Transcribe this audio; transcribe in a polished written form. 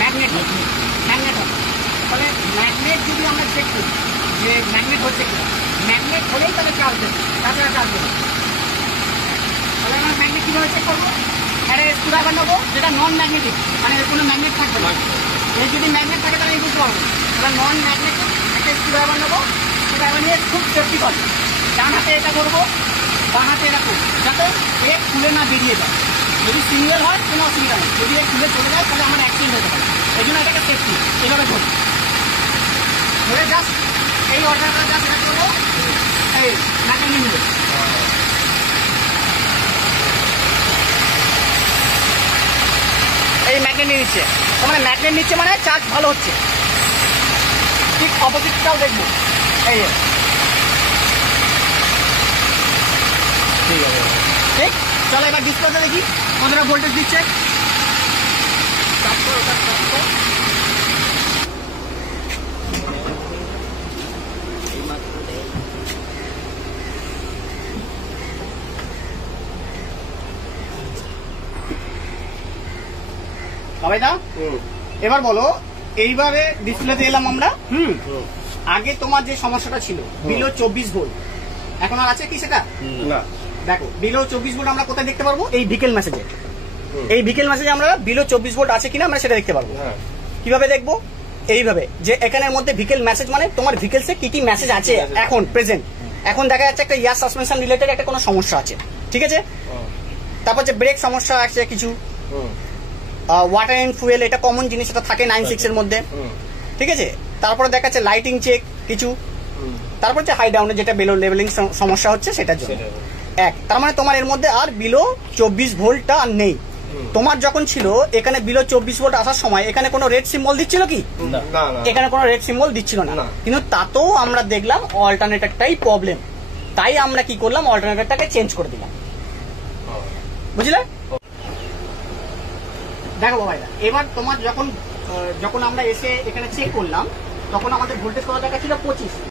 Magnet magnet হবে। তাহলে magnet যদি আমরা চেক করি যে ম্যাগনেট হচ্ছে কি, ম্যাগনেট হলেই তাহলে চার্জ দেবে, তাছাড়া চার্জ দেবে। তাহলে আমরা ম্যাগনেট কীভাবে চেক করবো? একটা স্ক্রুড্রাইভার নেবো যেটা নন ম্যাগনেটিক, মানে এর কোনো ম্যাগনেট থাকবে না। এর যদি ম্যাগনেট থাকে তাহলে বুঝতে পারবো। তাহলে নন ম্যাগনেটিক একটা স্ক্রুড্রাইভার নেবো, স্ক্রুড্রাইভার নিয়ে খুব সেফটি করে ডান হাতে এটা করবো, বাঁ হাতে এটা করবো, যাতে এ খুলে না বেরিয়ে যায়। যদি সিঙ্গেল হয় কোনো অসুবিধা নেই, যদি এ খুলে চলে যায় তাহলে আমার অ্যাক্সিডেন্ট হতে পারে। এই জন্য এটাকে সেফটি এভাবে করবো। ধরে জাস্ট এই অর্ডারটা জাস্ট এটা করবো, এই ম্যাগনেট নিয়ে নেবো। এই ম্যাগনেট নিয়ে নিচ্ছে, তার মানে ম্যাগনেট নিচ্ছে মানে চার্জ ভালো হচ্ছে। ঠিক অপোজিটটাও দেখবো, এই ঠিক আছে। ঠিক, চলো এবার ডিসপ্লেতে দেখি কতটা ভোল্টেজ দিচ্ছে। সবাইদা এবার বলো, এইবারে ডিসপ্লেতে এলাম আমরা। আগে তোমার যে সমস্যাটা ছিল বিলো 24 ভোল্ট, এখন আর আছে কি সেটা? না। দেখো বিলো 24 ভোল্ট আমরা কোথায় দেখতে পারবো? এই ভিকেল মেসেজে। এই ভিকেল মেসেজে আমরা বিলো 24 ভোল্ট আছে কিনা আমরা সেটা দেখতে পারবো। কিভাবে দেখবো? এইভাবে যে এখানের মধ্যে ভিকেল মেসেজ মানে তোমার ভিকেলসে কি কি মেসেজ আছে এখন প্রেজেন্ট। এখন দেখা যাচ্ছে একটা ইয়ার সাসপেনশন রিলেটেড একটা কোনো সমস্যা আছে, ঠিক আছে। তারপর যে ব্রেক সমস্যা আছে কিছু, ওয়াটার এন্ড ফুয়েল এটা কমন জিনিস, এটা থাকে 9.6 এর মধ্যে, ঠিক আছে। তারপরে দেখা যাচ্ছে লাইটিং চেক কিছু, তারপর যে হাই ডাউনে যেটা বেলো লেভেলিং সমস্যা হচ্ছে সেটার জন্য এক। তার মানে তোমার এর মধ্যে আর বিলো 24 ভোল্টটা আর নেই। তোমার যখন ছিল এখানে বিলো 24 ভোল্ট আসার সময় এখানে কোনো রেড সিম্বল দিচ্ছিল কি? এখানে কোনো রেড সিম্বল দিচ্ছিল না, কিন্তু তাতেও আমরা দেখলাম অল্টারনেটরটাই প্রবলেম। তাই আমরা কি করলাম, অল্টারনেটরটাকে চেঞ্জ করে দিলাম, বুঝলে? দেখো ভাইরা, এবার তোমার যখন আমরা এসে এখানে চেক করলাম তখন আমাদের ভোল্টেজ কত দেখা ছিল 25।